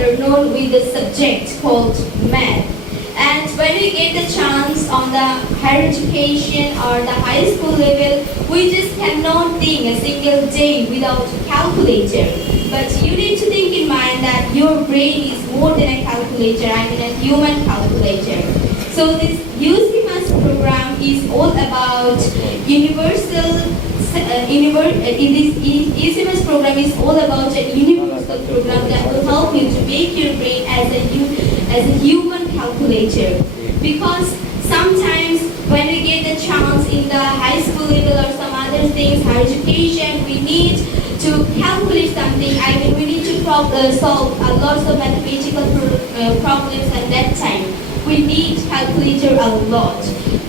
further known with the subject called math. And when we get the chance on the higher education or the high school level, we just cannot think a single day without a calculator. But you need to think in mind that your brain is more than a calculator, I mean a human calculator. So this UCMAS program is all about universal, UCMAS program is all about a universal program that will help you to make your brain as a human calculator. Because sometimes when we get the chance in the high school level or some other things, higher education, we need to calculate something. I mean, we need to solve a lot of mathematical problems at that time. We need calculator a lot.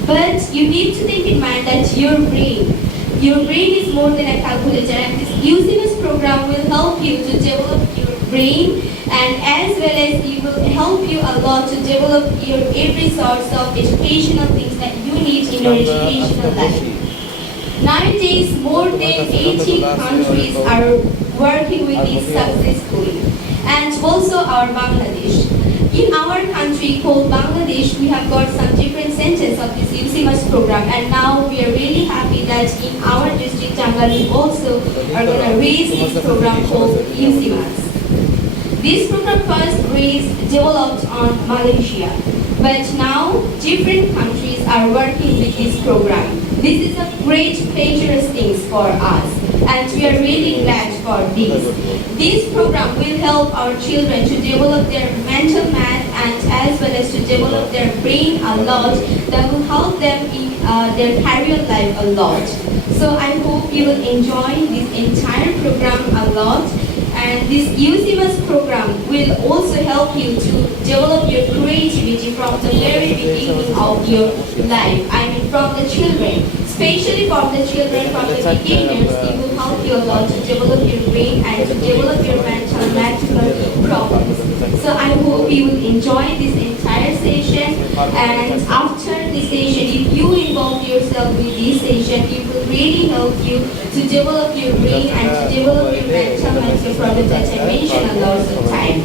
But you need to think in mind that your brain is more than a calculator, and this UCMAS program will help you to develop your brain, and as well as it will help you a lot to develop your every source of educational things that you need in your educational life. Nowadays, more than 80 countries are working with this successfully, and also our Bangladesh. In our country called Bangladesh, we have got some different centers of this UCMAS program, and now we are really happy that in our district, Tangail, we also are going to raise this program called UCMAS. This program first developed on Malaysia, but now different countries are working with this program. This is a great pleasure thing for us, and we are really glad for this. This program will help our children to develop their mental math and as well as to develop their brain a lot. That will help them in their career life a lot. So I hope you will enjoy this entire program a lot. And this UCMAS program will also help you to develop your creativity from the very beginning of your life. I mean from the children, especially from the children, from the beginners. It will help you a lot to develop your brain and to develop your mental problems. So I hope you will enjoy this entire session, and after this session, if you involve yourself with this session, it will really help you to develop your brain and to develop your mental problems that I mentioned a lot of time.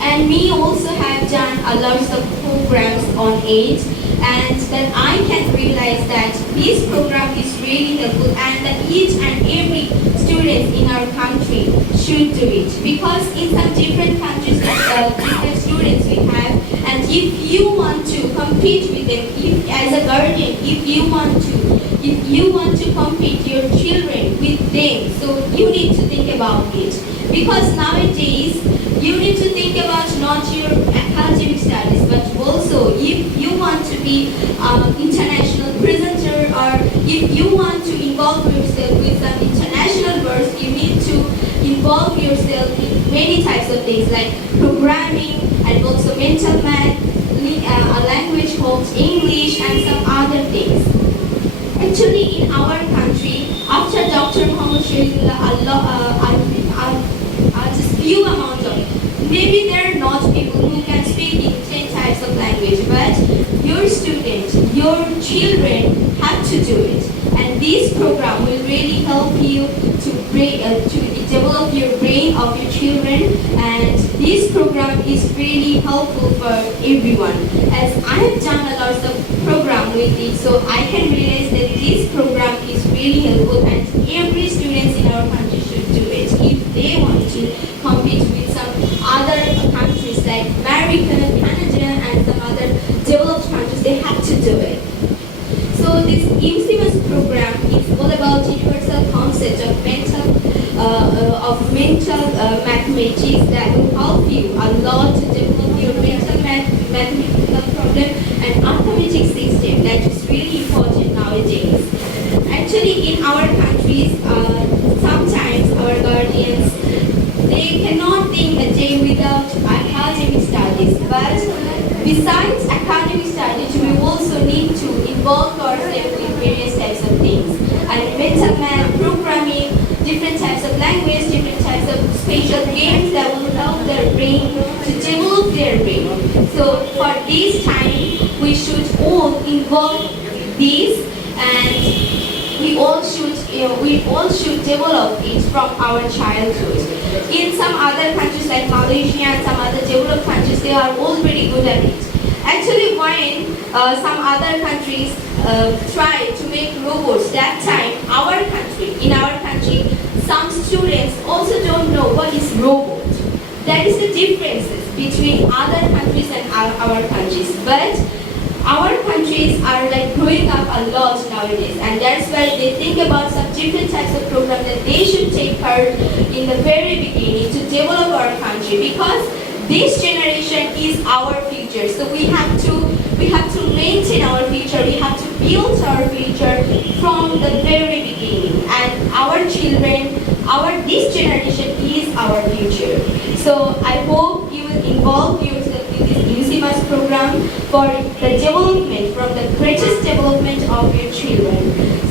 And we also have done a lot of programs on it, and that I can realize that this program is really helpful, and that each and every student in our country should do it, because in some different countries, different students we have, and if you want to compete with them, if as a guardian, if you want to compete your children with them, so you need to think about it, because nowadays you need to think about not your academic studies, but also if you want to be international presenter, or if you want to involve yourself with some international works, you need to involve yourself in many types of things like programming and also mental math, a language called English, and some other things. Actually, in our country, after Dr. Muhammad just few amount of, maybe there are not people who can speak in 10 types of language, but your students, your children have to do it. And this program will really help you to develop your brain of your children, and this program is really helpful for everyone. As I have done a lot of program with it, so I can realize that this program is really helpful, and every student in our country should do it if they want to compete with some other countries like America, Canada, and some other developed countries. They have to do it. So this UCMAS program is all about universal concept of mental mathematics that will help you a lot to develop your mathematical problem and arithmetic system that is really important nowadays. Actually, in our countries, sometimes our guardians, they cannot think a day without academic studies. But besides academic studies, we also need to involve ourselves in various types of things. And mental math, programming, different types of language, different types of spatial games that will help their brain to develop their brain. So for this time, we should all involve these, and we all should develop it from our childhood. In some other countries like Malaysia and they are already good at it. Actually, when some other countries try to make robots, that time in our country, some students also don't know what is robot. That is the differences between other countries and our countries. But our countries are like growing up a lot nowadays, and that's why they think about some different types of programs that they should take part in the very beginning to develop our country, because this generation is our future. So we have to maintain our future. We have to build our future from the very beginning. And our children, this generation is our future. So I hope you will involve yourself in this UCMAS program for the development, from the greatest development of your children.